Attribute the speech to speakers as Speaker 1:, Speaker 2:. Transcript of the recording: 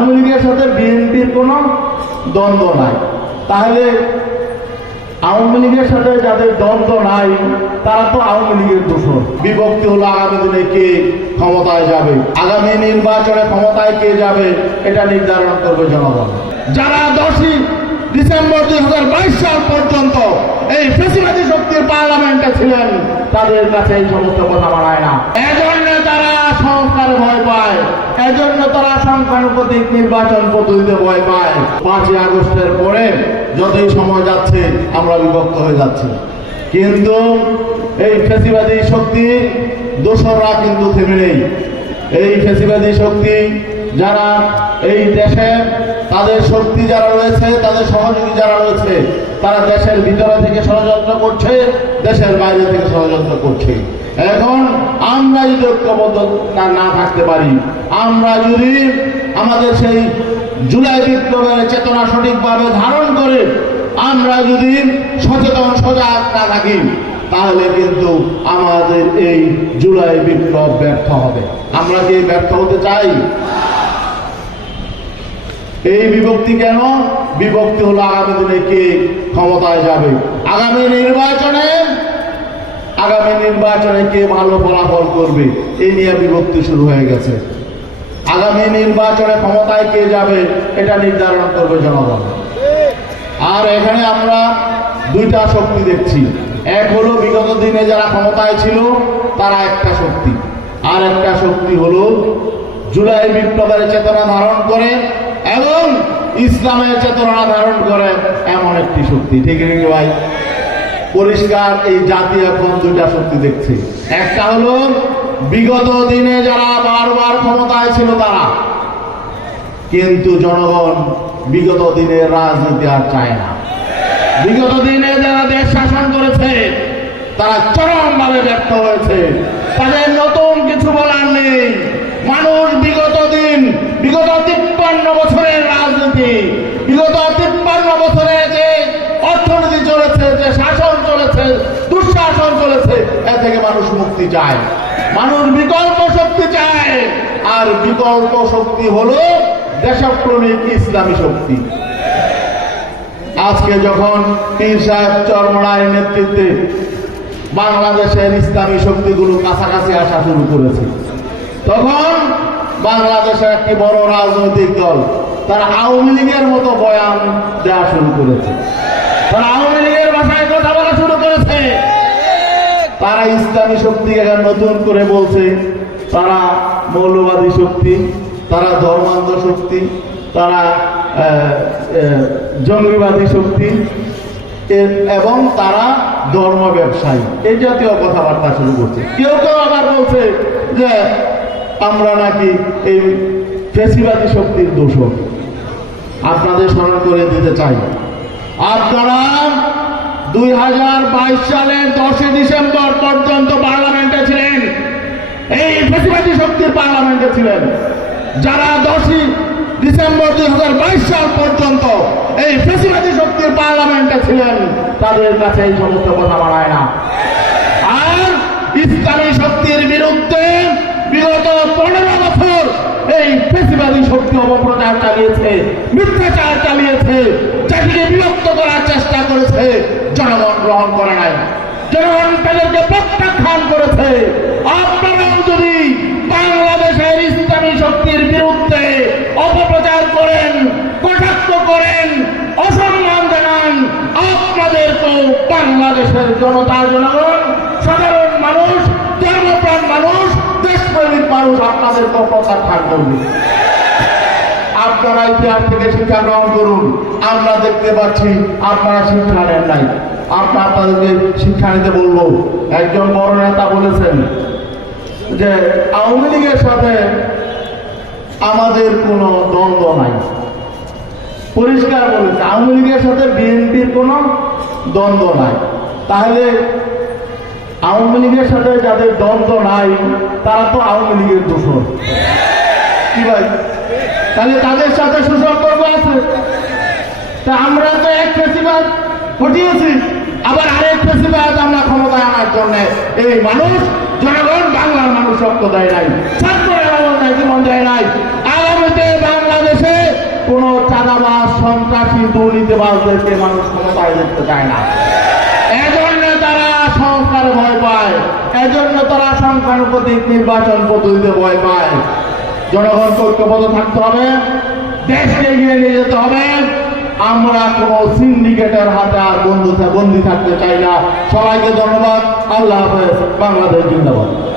Speaker 1: আওয়ামী লীগের সাথে বিএনপির কোনো দ্বন্দ্ব নাই। তাহলে আওয়ামী লীগের সাথে যাদের দ্বন্দ্ব নাই, তারা তো আওয়ামী লীগের দূষণ বিভক্তি হলো আগামী দিনে কে ক্ষমতায় যাবে, আগামী নির্বাচনে ক্ষমতায় কে যাবে, এটা নির্ধারণ করবে জনগণ। যারা দশই ডিসেম্বর দুই হাজার বাইশ সাল পর্যন্ত এই ফেসিবাদী শক্তির পার্লামেন্টে ছিলেন, তাদের কাছে এই সমস্ত কথা মানায় না। এজন্য তারা সংস্কার ভয় পায়। এজন্য তারা সংখ্যানুপাতিক নির্বাচন পদ্ধতিতে ভয় পায়। পাঁচই আগস্টের পরে যতই সময় যাচ্ছে, আমরা বিভক্ত হয়ে যাচ্ছি। কিন্তু এই ফেসিবাদী শক্তি, দোসররা কিন্তু থেমে নেই। এই ফেসিবাদী শক্তি যারা এই দেশে, তাদের শক্তি যারা রয়েছে, তাদের সহযোগী যারা রয়েছে, তারা দেশের ভিতরে থেকে দেশের বাইরে থেকে ষড়যন্ত্র করছে। এখন আমরা যদি ঐক্যবদ্ধ না থাকতে পারি, আমরা যদি আমাদের সেই জুলাই বিপ্লবের চেতনা সঠিকভাবে ধারণ করে আমরা যদি সচেতন, সজাগ না থাকি, তাহলে কিন্তু আমাদের এই জুলাই বিপ্লব ব্যর্থ হবে। আমরা কি ব্যর্থ হতে চাই? এই বিভক্তি কেন? বিভক্তি হলো আগামী দিনে কে ক্ষমতায় যাবে? আগামী নির্বাচনে নির্বাচনে কে ভালো ফলাফল করবে এই নিয়ে বিভক্তি শুরু হয়ে গেছে। আগামী নির্বাচনে ক্ষমতায় কে যাবে, এটা নির্ধারণ করবে জনগণ। আর এখানে আমরা দুইটা শক্তি দেখছি। এক হলো বিগত দিনে যারা ক্ষমতায় ছিল, তারা একটা শক্তি। আর একটা শক্তি হলো জুলাই বিপ্লবের চেতনা ধারণ করে এবং ইসলামের চেতনা ধারণ করে এমন একটি শক্তি। ঠিক আছে ভাই? পরিষ্কার এই জাতি এখন দুইটা শক্তি দেখছে। একটা হলো, বিগত দিনে যারা বারবার ক্ষমতায় ছিল তারা। কিন্তু জনগণ বিগত দিনের রাজনীতি আর চায় না। বিগত দিনে যারা দেশ শাসন করেছে, তারা চরমভাবে ব্যর্থ হয়েছে। তাদের নতুন কিছু বলার নেই মানুষ বিগত দিন বিগত তিপ্পান্ন বছরের রাজনীতি বিগত তিপ্পান্ন বছরে যে অর্থনীতি চলেছে যে শাসন চলেছে দুঃশাসন চলেছে এ থেকে মুক্তি চায়। মানুষ বিকল্প শক্তি চায়। আর বিকল্প শক্তি হলো দেশপ্রমিক ইসলামী শক্তি। আজকে যখন পীর সাহেব চরমড়ায় নেতৃত্বে বাংলাদেশের ইসলামী শক্তিগুলো কাছাকাছি আসা শুরু করেছে, তখন বাংলাদেশের একটি বড় রাজনৈতিক দল তারা আওয়ামী লীগের মতো বয়ান দেওয়া শুরু করেছে। তারা আওয়ামী লীগের ভাষায় কথা তারা ইসলামী এখন নতুন করে বলছে, তারা মৌলবাদী শক্তি, তারা ধর্মান্ধ শক্তি, তারা জঙ্গিবাদী শক্তি এবং তারা ধর্ম ব্যবসায়ী। এই জাতীয় কথাবার্তা শুরু করছে। কেউ কেউ আবার বলছে যে, আমরা নাকি এই ফেসিবাদী শক্তির দোষক। আপনাদের স্মরণ করে দিতে চাই। আপনারা দুই হাজার বাইশ সালের দশই ডিসেম্বর পর্যন্ত পার্লামেন্টে ছিলেন। এই ফেসিবাদী শক্তির পার্লামেন্টে ছিলেন। যারা দশই ডিসেম্বর দুই হাজার বাইশ সাল পর্যন্ত এই ফেসিবাদী শক্তির পার্লামেন্টে ছিলেন, তাদের কাছে এই সমস্ত কথা মানায় না। আর ইসলামী শক্তির বিরুদ্ধে বিগত পনেরো বছর এই ফেসিবাদী শক্তি অপপ্রচার চালিয়েছে, মিথ্যাচার চালিয়েছে, জাতিকে বিরক্ত করার চেষ্টা করেছে। জনগণ গ্রহণ করে নাই। জনগণ তাদেরকে প্রত্যাখ্যান করেছে। আপনারাও যদি বাংলাদেশের ইসলামী শক্তির বিরুদ্ধে অপপ্রচার করেন, কটাক্ষ করেন, অসম্মান জানান, আপনাদেরকেও বাংলাদেশের জনতার জনগণ, সাধারণ মানুষ, ধর্মপ্রাণ মানুষ, দেশপ্রেমিক মানুষ আপনাদেরকেও প্রত্যাখ্যান করবে। আপনারা ইতিহাস থেকে শিক্ষা গ্রহণ করুন। আমরা দেখতে পাচ্ছি আপনারা শিক্ষা নেন নাই। আমরা আপনাদেরকে শিক্ষা নিতে বলব, একজন বড় নেতা বলেছেন যে, আওয়ামী লীগের সাথে আমাদের কোনো দ্বন্দ্ব নাই। পরিষ্কার বলেছে, আওয়ামী লীগের সাথে বিএনপির কোনো দ্বন্দ্ব নাই। তাহলে আওয়ামী লীগের সাথে যাদের দ্বন্দ্ব নাই, তারা তো আওয়ামী লীগের দূষণ কি ভাই? তাহলে তাদের সাথে সুসম্পর্ক আছে? তা আমরা তো এক ফেসিবাদ ঘটিয়েছি। আবার আরেক ফেসিবাদ আমরা ক্ষমতায় আনার জন্য এই মানুষ, জনগণ, বাংলার মানুষ রক্ত দেয় নাই, ছাত্ররা জীবন দেয় নাই। আগামীতে বাংলাদেশে সন্ত্রাসী, দুর্নীতিবাজদেরকে মানুষ ক্ষমতায় দেখতে চায় না। এজন্য তারা সংস্কার ভয় পায়। এজন্য তারা সংখ্যানুপাতিক নির্বাচন পদ্ধতিতে ভয় পায়। জনগণকে ঐক্যবদ্ধ থাকতে হবে, দেশকে এগিয়ে নিয়ে যেতে হবে। আমরা কোন সিন্ডিকেটের হাতে আর বন্ধু বন্দী থাকতে চাই না। সবাইকে ধন্যবাদ। আল্লাহ হাফেজ। বাংলাদেশ জিন্দাবাদ।